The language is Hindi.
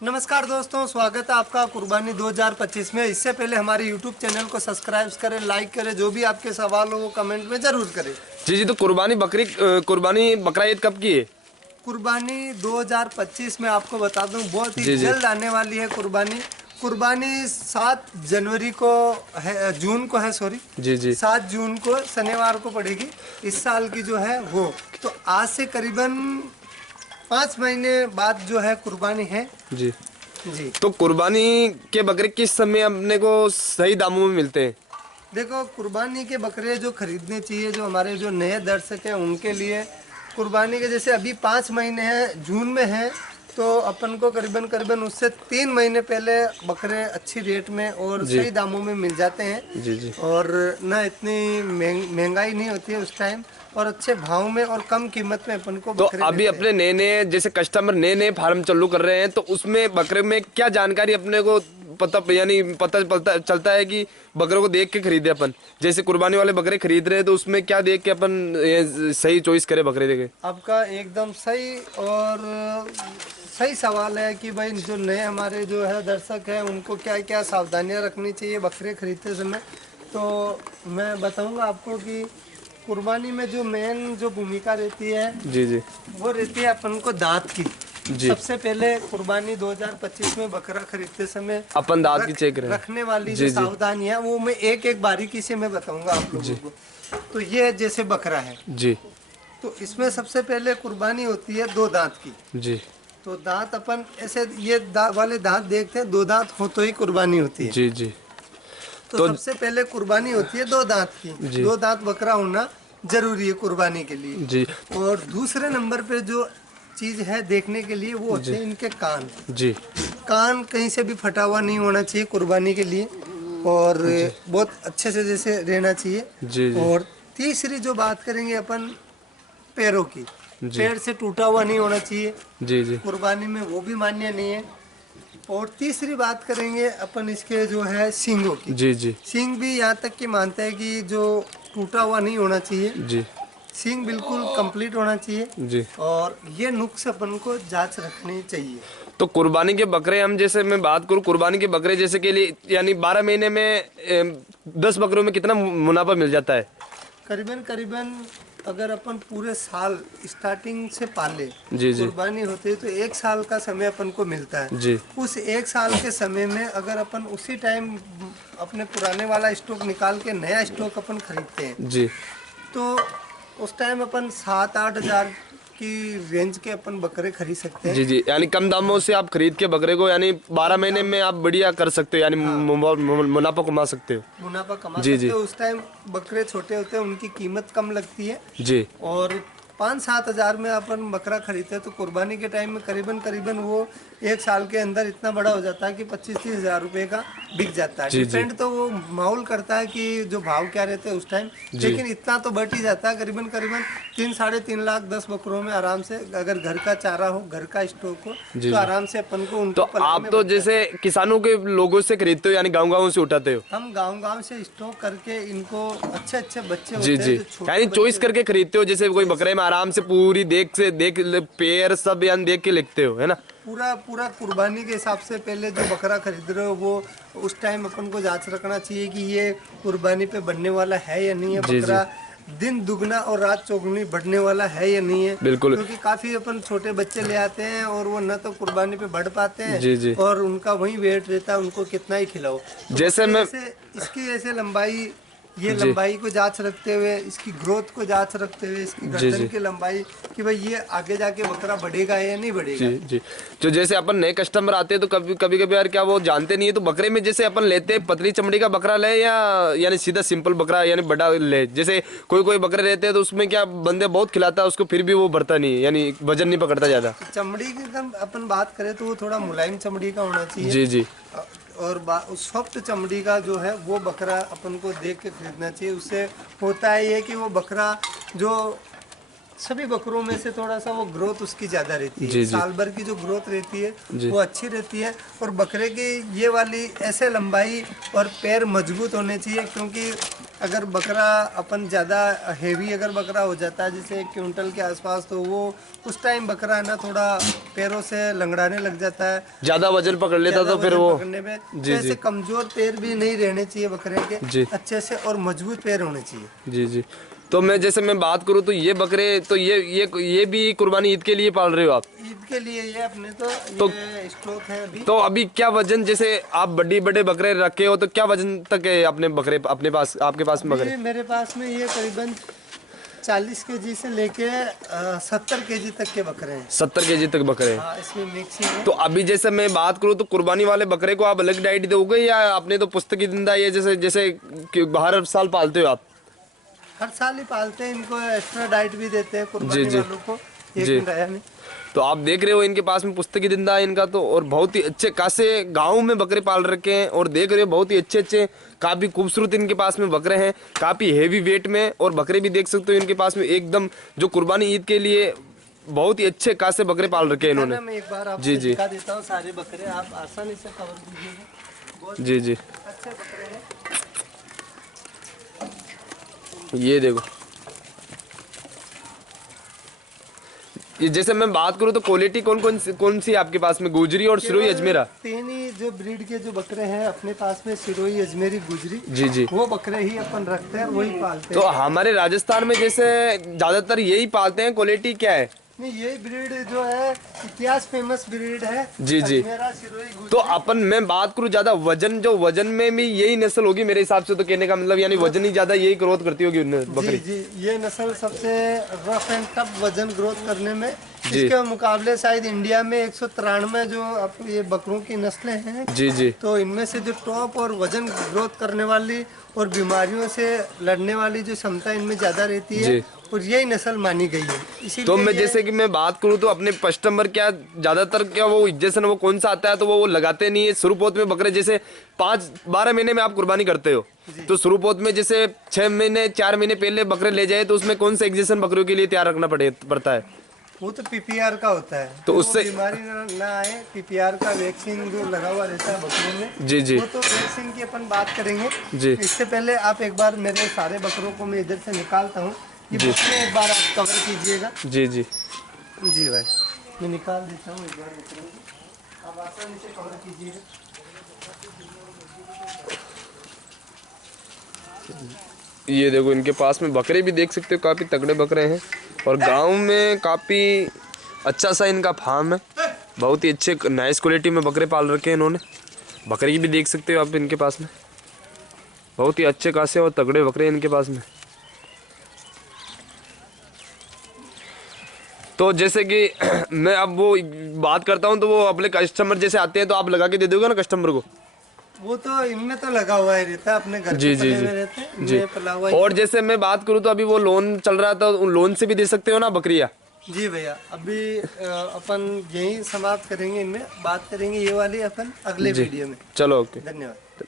नमस्कार दोस्तों, स्वागत है आपका कुर्बानी 2025 में। इससे पहले हमारे YouTube चैनल को सब्सक्राइब करें, लाइक करें, जो भी आपके सवाल हो वो कमेंट में ज़रूर करें। जी जी, तो कुर्बानी बकरा ईद कब की है? कुर्बानी 2025 में आपको बता दूं, बहुत ही जी जी जल्द आने वाली है कुर्बानी। कुर्बानी 7 जनवरी को है, जून को है, सॉरी जी जी 7 जून को शनिवार को पड़ेगी इस साल की जो है वो। तो आज से करीबन 5 महीने बाद जो है कुर्बानी है जी। जी। तो कुर्बानी के बकरे किस समय अपने को सही दामों में मिलते हैं? देखो, कुर्बानी के बकरे जो खरीदने चाहिए, जो हमारे जो नए दर्शक हैं उनके लिए, कुर्बानी के जैसे अभी 5 महीने हैं, जून में है, तो अपन को करीबन करीबन उससे 3 महीने पहले बकरे अच्छी रेट में और सही दामों में मिल जाते हैं। जी जी। और ना इतनी महंगाई नहीं होती है उस टाइम, और अच्छे भाव में और कम कीमत में अपन को तो बकरे अभी अपने नए नए जैसे कस्टमर नए नए फार्म चालू कर रहे हैं, तो उसमें बकरे में क्या जानकारी अपने को पता चलता है कि बकरों को देख के खरीदे अपन? जैसे कुर्बानी वाले बकरे खरीद रहे हैं तो उसमें क्या देख के अपन सही चॉइस करें बकरे देखे? आपका एकदम सही और सही सवाल है कि भाई जो नए हमारे जो है दर्शक हैं उनको क्या क्या सावधानियां रखनी चाहिए बकरे खरीदते समय। तो मैं बताऊंगा आपको कि कुर्बानी में जो मेन जो भूमिका रहती है जी जी वो रहती है अपन को दांत की। जी। सबसे पहले कुर्बानी 2025 में बकरा खरीदते समय अपन दांत की चेक करें, रखने वाली जो सावधानियां वो मैं एक एक बारीकी से मैं बताऊंगा आप लोगों को। तो ये जैसे बकरा है जी तो इसमें सबसे पहले कुर्बानी होती है 2 दांत की। जी तो दांत अपन ऐसे ये वाले दांत देखते हैं, 2 दांत हो तो ही कुर्बानी होती है। जी जी। तो सबसे पहले कुर्बानी होती है 2 दांत की। 2 दांत बकरा होना जरूरी है कुर्बानी के लिए जी। और दूसरे नंबर पे जो चीज है देखने के लिए वो होते हैं इनके कान। जी। कान कहीं से भी फटा हुआ नहीं होना चाहिए कुर्बानी के लिए, और बहुत अच्छे से जैसे रहना चाहिए। जी जी और तीसरी जो बात करेंगे अपन पैरों की, पैर से टूटा हुआ नहीं होना चाहिए जी जी कुर्बानी में, वो भी मान्य नहीं है। और तीसरी बात करेंगे अपन इसके जो है सींगों की। जी जी सींग भी यहाँ तक कि मानते हैं कि जो टूटा हुआ नहीं होना चाहिए, जी सींग बिल्कुल कंप्लीट होना चाहिए। जी। और ये नुक्स अपन को जांच रखनी चाहिए। तो कुर्बानी के बकरे हम जैसे मैं बात करूं, कुर्बानी के बकरे जैसे के लिए यानी 12 महीने में 10 बकरों में कितना मुनाफा मिल जाता है? करीबन करीबन अगर अपन पूरे साल स्टार्टिंग से पाले, जी जी कुर्बानी होती है तो 1 साल का समय अपन को मिलता है। जी उस 1 साल के समय में अगर अपन उसी टाइम अपने पुराने वाला स्टॉक निकाल के नया स्टॉक अपन खरीदते हैं जी। तो उस टाइम अपन 7-8 हजार की रेंज के अपन बकरे खरीद सकते हैं। जी जी, यानी कम दामों से आप खरीद के बकरे को यानी 12 महीने में आप बढ़िया कर सकते हो, यानी मुनाफा कमा सकते हो। मुनाफा कमा सकते हो। उस टाइम बकरे छोटे होते हैं, उनकी कीमत कम लगती है जी। और 5-7 हजार में अपन बकरा खरीदते हैं तो कुर्बानी के टाइम में करीबन करीबन वो 1 साल के अंदर इतना बड़ा हो जाता है कि 25-30 हजार रुपए का बिक जाता है। डिपेंड तो वो माहौल करता है कि जो भाव क्या रहते हैं उस टाइम, लेकिन इतना तो बढ़ ही जाता है। करीबन करीबन 3-3.5 लाख 10 बकरों में आराम से, अगर घर का चारा हो, घर का स्टॉक हो, तो आराम से अपन को उनको तो आप तो जैसे किसानों के लोगों से खरीदते हो, यानी गाँव से उठाते हो? हम गांव से स्टॉक करके इनको अच्छे अच्छे बच्चे जी जी, यानी चॉइस करके खरीदते हो। जैसे कोई बकरे में आराम से पूरी देख पैर सब यानी देख के लिखते हो, है ना? पूरा कुर्बानी के हिसाब से पहले जो बकरा खरीद रहे हो वो उस टाइम अपन को जांच रखना चाहिए कि ये कुर्बानी पे बनने वाला है या नहीं है। बकरा दिन दुगना और रात चौगुनी बढ़ने वाला है या नहीं है। बिल्कुल। क्योंकि काफी अपन छोटे बच्चे ले आते हैं और वो न तो कुर्बानी पे बढ़ पाते हैं। जी जी। और उनका वही वेट रहता है, उनको कितना ही खिलाओ। तो जैसे मैं इसकी ऐसे लंबाई, ये लंबाई को जांच रखते हुए, इसकी ग्रोथ को जांच रखते हुए, इसकी गर्दन की लंबाई कि भाई ये आगे जाके बकरा बढ़ेगा या नहीं बढ़ेगा। जी जी। जो जैसे अपन नए कस्टमर आते हैं तो कभी यार क्या वो जानते नहीं है, तो बकरे में जैसे अपन लेते हैं पतली चमड़ी का बकरा ले या यानी सीधा सिंपल बकरा यानी बड़ा ले? जैसे कोई बकरे रहते हैं तो उसमें क्या बंदे बहुत खिलाता है उसको, फिर भी वो बढ़ता नहीं, यानी वजन नहीं पकड़ता ज्यादा। चमड़ी की अपन बात करें तो वो थोड़ा मुलायम चमड़ी का होना चाहिए। जी जी। और सॉफ्ट चमड़ी का जो है वो बकरा अपन को देख के खरीदना चाहिए। उससे होता है ये कि वो बकरा जो सभी बकरों में से थोड़ा सा वो ग्रोथ उसकी ज़्यादा रहती है। साल भर की जो ग्रोथ रहती है वो अच्छी रहती है। और बकरे की ये वाली ऐसे लंबाई और पैर मजबूत होने चाहिए, क्योंकि अगर बकरा अपन ज़्यादा हेवी अगर बकरा हो जाता है जैसे 1 क्विंटल के आसपास, तो वो उस टाइम बकरा है ना थोड़ा पैरों से लंगड़ाने लग जाता है, ज्यादा वजन पकड़ लेता ज़्यादा तो फिर वजन वो पकड़ने में। जी तो ऐसे कमजोर पैर भी नहीं रहने चाहिए बकरे के, जी अच्छे से और मजबूत पैर होने चाहिए। जी जी। तो मैं जैसे मैं बात करूँ तो ये बकरे तो ये भी कुर्बानी ईद के लिए पाल रहे हो आप? ईद के लिए ये अपने तो ये स्टॉक है अभी। तो अभी क्या वजन, जैसे आप बड़े बकरे रखे हो तो क्या वजन तक है अपने बकरे अपने पास, आपके पास बकरे? अभी मेरे पास में ये करीबन 40 केजी से लेके 70 केजी तक के बकरे हैं। 70 केजी तक बकरे हैं। हाँ, इसमें मिक्सिंग है। तो अभी जैसे मैं बात करूँ तो कुर्बानी वाले बकरे को आप अलग डाइट दोगे या आपने तो पुस्तकी जिंदा ये जैसे जैसे कि हर साल पालते हो आप? हर साल ही पालते हैं इनको, एक्स्ट्रा डाइट भी देते हैं कुर्बानी जी। वालों को। एक जी। मिनट आया नहीं। तो आप देख रहे हो इनके पास में पुस्तकी जिंदा है इनका तो, और बहुत ही अच्छे खासे गांव में बकरे पाल रखे हैं, और देख रहे हो बहुत ही अच्छे काफी खूबसूरत इनके पास में बकरे हैं, काफी हेवी वेट में, और बकरे भी देख सकते हो इनके पास में एकदम जो कुर्बानी ईद के लिए बहुत ही अच्छे खासे बकरे पाल रखे हैं इन्होंने। मैं एक बार आपको जी। दिखा देता हूँ सारे बकरे, आप आसानी से कवर कीजिएगा। बहुत जी जी। अच्छे बकरे हैं। ये देखो, ये जैसे मैं बात करूँ तो क्वालिटी कौन सी है आपके पास में? गुजरी और सिरोही अजमेरा? 3 ही जो ब्रीड के जो बकरे हैं अपने पास में, सिरोही, अजमेरी, गुजरी। जी जी। वो बकरे ही अपन रखते हैं, वही पालते तो हैं। हमारे राजस्थान में जैसे ज्यादातर यही पालते हैं, क्वालिटी क्या है? नहीं, ये ब्रीड जो है इतिहास फेमस ब्रीड है। जी जी। अजमेरा, सिरोही, गुजरी। तो अपन मैं बात करूँ ज्यादा वजन, जो वजन में भी यही नस्ल होगी मेरे हिसाब से, तो कहने का मतलब यानी वजन ही ज्यादा यही ग्रोथ करती होगी बकरी। जी जी, ये नस्ल सबसे रफ एंड टफ वजन ग्रोथ करने में, इसके मुकाबले शायद इंडिया में 193 जो अब ये बकरों की नस्लें हैं। जी जी। तो इनमें से जो टॉप और वजन ग्रोथ करने वाली और बीमारियों से लड़ने वाली जो क्षमता इनमें ज्यादा रहती है, और यही नस्ल मानी गई है। इसीलिए तो मैं जैसे कि मैं बात करूँ तो अपने कस्टमर क्या ज्यादातर क्या वो जैसे ना वो कौन सा आता है तो वो लगाते नहीं है शुरुपोत में बकरे, जैसे 5-12 महीने में आप कुर्बानी करते हो, तो शुरुपोत में जैसे 6 महीने 4 महीने पहले बकरे ले जाए तो उसमें कौन सा इंजेक्शन बकरियों के लिए तैयार रखना पड़ता है? वो तो पीपीआर का होता है, तो वो उससे बीमारी ना आए, पीपीआर का वैक्सीन जो लगा हुआ रहता है बकरों में। जी जी। वो तो वैक्सीन की अपन बात करेंगे जी। इससे पहले आप एक बार मेरे सारे बकरों को मैं इधर से निकालता हूँ, ये बकरे एक बार आप कवर कीजिएगा। जी जी। जी भाई, मैं निकाल देता हूँ एक बार बकरों को, आप आसानी से कवर कीजिएगा। ये देखो इनके पास में बकरे भी देख सकते हो, काफ़ी तगड़े बकरे हैं, और गांव में काफ़ी अच्छा सा इनका फार्म है, बहुत ही अच्छे नाइस क्वालिटी में बकरे पाल रखे हैं इन्होंने। बकरे भी देख सकते हो आप इनके पास में, बहुत ही अच्छे खासे और तगड़े बकरे हैं इनके पास में। तो जैसे कि मैं अब वो बात करता हूँ तो वो अपने कस्टमर जैसे आते हैं तो आप लगा के दे दोगे ना कस्टमर को? वो तो इनमें तो लगा हुआ ही रहता है, अपने घर जी के जी पले जी में रहते हैं, जी। इनमें पला हुआ ही। और जैसे मैं बात करूँ तो अभी वो लोन चल रहा था, उन लोन से भी दे सकते हो ना बकरियाँ? जी भैया, अभी अपन यही समाप्त करेंगे, इनमें बात करेंगे ये वाली अपन अगले वीडियो में। चलो ओके। धन्यवाद।